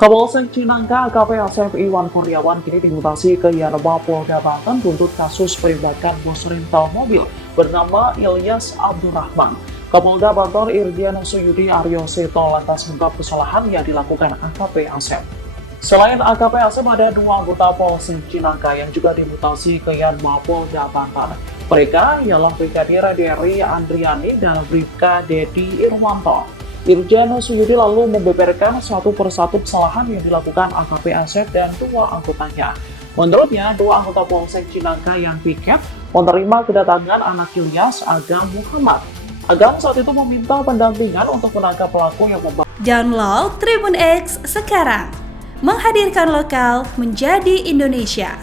Kapolsek Cinangka AKP Asep Iwan Kurniawan kini dimutasi ke Yanma Polda Banten buntut kasus penembakan bos rental mobil bernama Ilyas Abdurrahman. Kapolda Banten Irjen Suyudi Aryo Seto lantas mengungkap kesalahan yang dilakukan AKP Asep. Selain AKP Asep, ada dua anggota Polsek Cinangka yang juga dimutasi ke Yanma Polda Banten. Mereka ialah Brigadir Dery Andriani dan Bribka Dedi Irwanto. Irjen Suyudi lalu membeberkan satu persatu kesalahan yang dilakukan AKP Asep dan dua anggotanya. Menurutnya, dua anggota Polsek Cinangka yang piket menerima kedatangan anak Ilyas, Agam Muhammad. Agam saat itu meminta pendampingan untuk menangkap pelaku yang membawa. Download Tribun X sekarang, menghadirkan lokal menjadi Indonesia.